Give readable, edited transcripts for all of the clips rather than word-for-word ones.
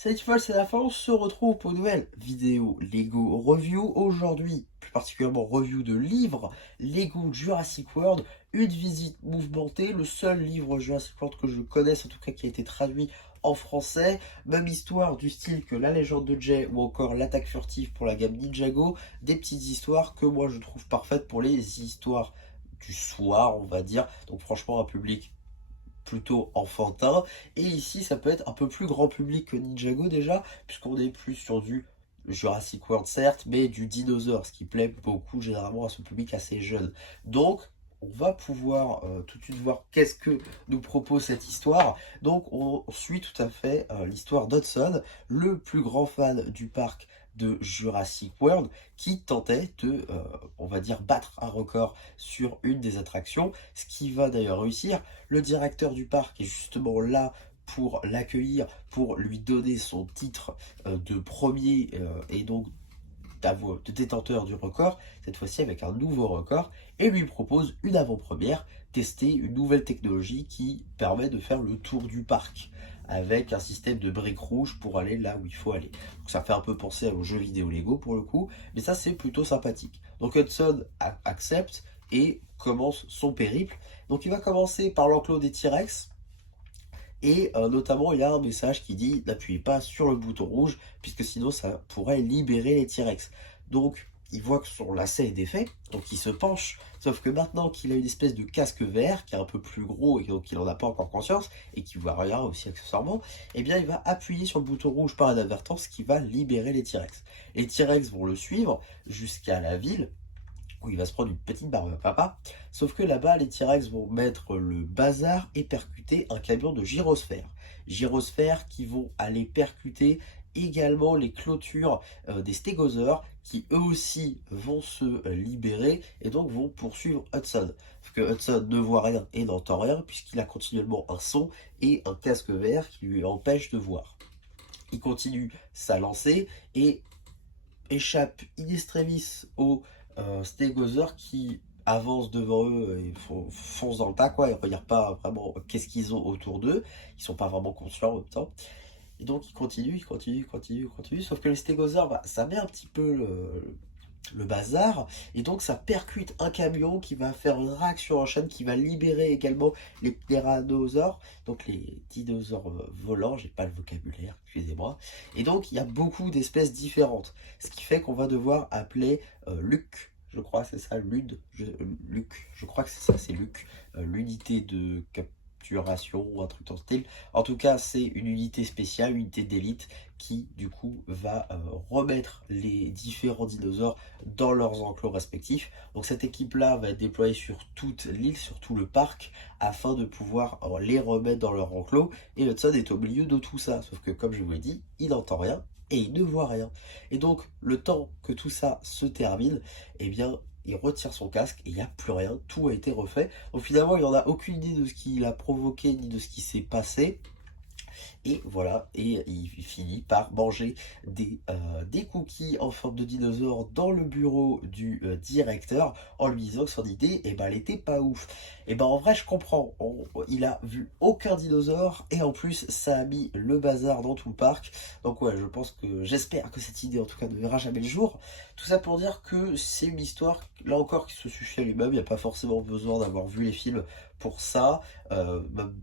Salut Fall, c'est la fin, on se retrouve pour une nouvelle vidéo Lego Review. Aujourd'hui, plus particulièrement review de livres Lego Jurassic World, une visite mouvementée, le seul livre Jurassic World que je connaisse, en tout cas qui a été traduit en français. Même histoire du style que La Légende de Jay ou encore L'Attaque furtive pour la gamme Ninjago. Des petites histoires que moi je trouve parfaites pour les histoires du soir, on va dire. Donc franchement, un public plutôt enfantin, et ici ça peut être un peu plus grand public que Ninjago déjà, puisqu'on est plus sur du Jurassic World certes, mais du dinosaure, ce qui plaît beaucoup généralement à ce public assez jeune. Donc on va pouvoir tout de suite voir qu'est-ce que nous propose cette histoire. Donc on suit tout à fait l'histoire d'Hudson, le plus grand fan du parc de Jurassic World, qui tentait de, on va dire, battre un record sur une des attractions, ce qui va d'ailleurs réussir. Le directeur du parc est justement là pour l'accueillir, pour lui donner son titre de premier et donc de détenteur du record, cette fois-ci avec un nouveau record, et lui propose une avant-première, tester une nouvelle technologie qui permet de faire le tour du parc, avec un système de briques rouges pour aller là où il faut aller. Donc ça fait un peu penser aux jeux vidéo Lego pour le coup, mais ça c'est plutôt sympathique. Donc Hudson accepte et commence son périple. Donc il va commencer par l'enclos des T-Rex, et notamment, il y a un message qui dit n'appuyez pas sur le bouton rouge, puisque sinon ça pourrait libérer les T-Rex. Donc, il voit que son lacet est défait, donc il se penche. Sauf que maintenant qu'il a une espèce de casque vert, qui est un peu plus gros et donc il n'en a pas encore conscience, et qui voit rien aussi accessoirement, eh bien il va appuyer sur le bouton rouge par inadvertance qui va libérer les T-Rex. Les T-Rex vont le suivre jusqu'à la ville, où il va se prendre une petite barbe à papa. Sauf que là-bas, les T-Rex vont mettre le bazar et percuter un camion de gyrosphères. Gyrosphères qui vont aller percuter également les clôtures des stégosaures, qui eux aussi vont se libérer et donc vont poursuivre Hudson. Parce que Hudson ne voit rien et n'entend rien, puisqu'il a continuellement un son et un casque vert qui lui empêche de voir. Il continue sa lancée et échappe in extremis aux stégosaures qui avancent devant eux et foncent dans le tas, quoi. Ils ne regardent pas vraiment qu'est-ce qu'ils ont autour d'eux. Ils sont pas vraiment conscients en même temps. Et donc ils continuent, ils continuent, ils continuent, ils continuent. Sauf que les stégosaures, bah, ça met un petit peu le bazar, et donc ça percute un camion qui va faire une réaction en chaîne qui va libérer également les pteranosaures, donc les dinosaures volants, j'ai pas le vocabulaire, excusez-moi. Et donc il y a beaucoup d'espèces différentes, ce qui fait qu'on va devoir appeler Luc, je crois que c'est ça, Luc, je crois que c'est ça, c'est Luc, l'unité de capturation ou un truc dans ce style. En tout cas, c'est une unité spéciale, une unité d'élite qui du coup va remettre les différents dinosaures dans leurs enclos respectifs. Donc cette équipe-là va être déployée sur toute l'île, sur tout le parc, afin de pouvoir les remettre dans leur enclos. Et Hudson est au milieu de tout ça, sauf que comme je vous l'ai dit, il n'entend rien et il ne voit rien. Et donc le temps que tout ça se termine, eh bien il retire son casque et il n'y a plus rien, tout a été refait. Donc finalement, il n'en a aucune idée de ce qu'il a provoqué ni de ce qui s'est passé. Et voilà, et il finit par manger des cookies en forme de dinosaure dans le bureau du directeur, en lui disant que son idée, eh ben, elle était pas ouf. Et ben en vrai, je comprends. Il a vu aucun dinosaure, et en plus, ça a mis le bazar dans tout le parc. Donc ouais, j'espère que cette idée, en tout cas, ne verra jamais le jour. Tout ça pour dire que c'est une histoire, là encore, qui se suffit à lui-même. Il n'y a pas forcément besoin d'avoir vu les films pour ça. Même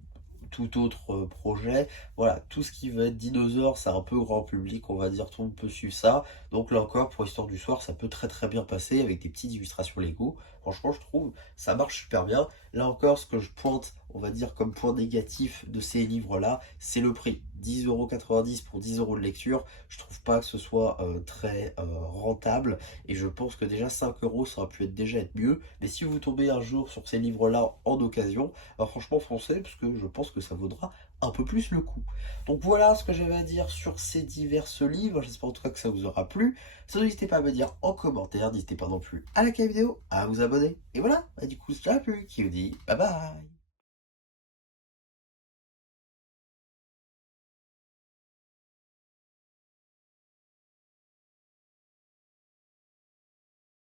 tout autre projet. Voilà, tout ce qui va être dinosaure, c'est un peu grand public, on va dire, tout le monde peut suivre ça. Donc là encore, pour Histoire du Soir, ça peut très très bien passer avec des petites illustrations Lego. Franchement, je trouve, ça marche super bien. Là encore, ce que je pointe, on va dire, comme point négatif de ces livres-là, c'est le prix. 10,90 € pour 10 € de lecture, je trouve pas que ce soit très rentable, et je pense que déjà 5 € ça aurait pu déjà être mieux. Mais si vous tombez un jour sur ces livres-là en occasion, bah franchement foncez, parce que je pense que ça vaudra un peu plus le coup. Donc voilà ce que j'avais à dire sur ces divers livres, j'espère en tout cas que ça vous aura plu. Sinon n'hésitez pas à me dire en commentaire, n'hésitez pas non plus à liker la vidéo, à vous abonner, et voilà, bah, du coup c'est la plus qui vous dit bye bye.